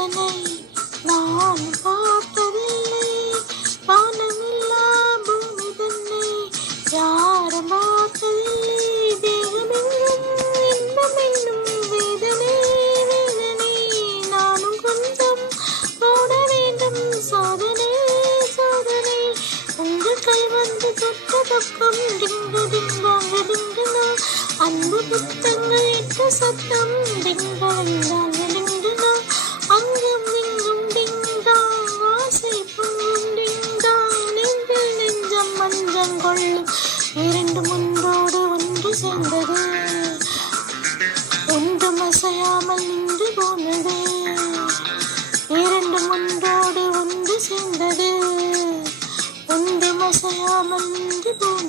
அவனை நான் பார்த்ததில்லை. வானமில்லா பூமி தன்னை யாரும் பார்த்ததில்லை. தேகமெங்கும் இன்பம் என்னும் வேதனை வேதனை. நானும் கொஞ்சம் போட வேண்டும் சாதனை சாதனை. உங்கள் கை வந்து தொட்ட பக்கம் டிங்கு டிங்காங்க டிங்குனா. அன்பு புத்தங்கள் இட்ட சத்தம் டிங்காங்க டிங்குனா. அங்கும் இங்கும் டிங்கா ஆசை பொங்கும் டிங்கா. நெஞ்சில் நெஞ்சம் மஞ்சம் கொள்ளும் இரண்டும் ஒன்றோடு ஒன்று சேர்ந்தது. ஒன்றும் அசையாமல் நின்று போனது. இரண்டும் ஒன்றோடு ஒன்று சேர்ந்தது. ஒன்றும் அசையாமல் நின்று போனது.